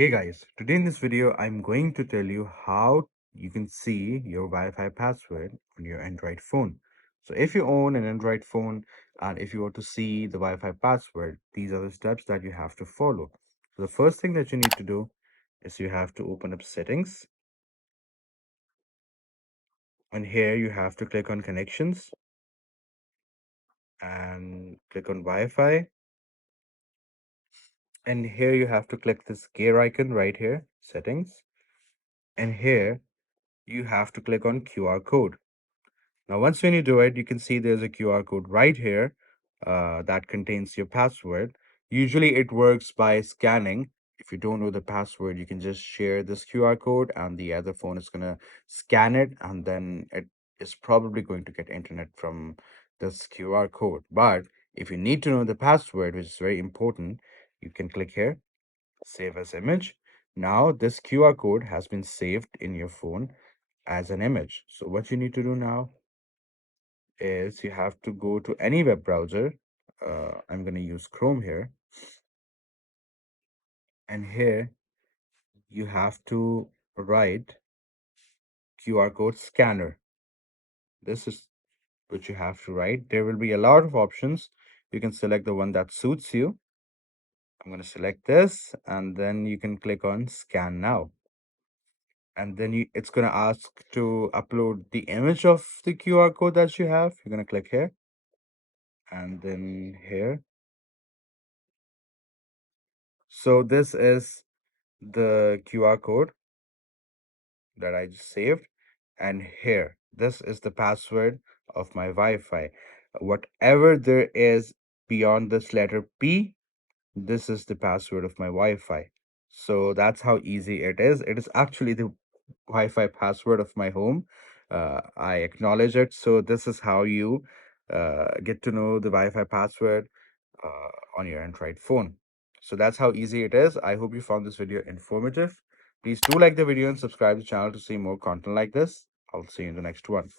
Hey guys, today in this video I'm going to tell you how you can see your Wi-Fi password on your Android phone. So if you own an Android phone and if you want to see the Wi-Fi password, these are the steps that you have to follow. So the first thing that you need to do is you have to open up settings, and here you have to click on connections and click on Wi-Fi, and here you have to click this gear icon right here, settings, and here you have to click on QR code. Now, once when you do it, you can see there's a QR code right here that contains your password. Usually it works by scanning. If you don't know the password, you can just share this QR code and the other phone is going to scan it, and then it is probably going to get internet from this QR code. But if you need to know the password, which is very important, you can click here, save as image. Now this QR code has been saved in your phone as an image. So what you need to do now is you have to go to any web browser. I'm going to use Chrome here. And here you have to write QR code scanner. This is what you have to write. There will be a lot of options. You can select the one that suits you. I'm going to select this and then you can click on scan now. And then it's going to ask to upload the image of the QR code that you have. You're going to click here and then here. So this is the QR code that I just saved. And here, this is the password of my Wi-Fi. Whatever there is beyond this letter P, this is the password of my Wi-Fi. So that's how easy it is. It is actually the Wi-Fi password of my home. I acknowledge it. So this is how you get to know the Wi-Fi password on your Android phone. So that's how easy it is. I hope you found this video informative. Please do like the video and subscribe to the channel to see more content like this. I'll see you in the next one.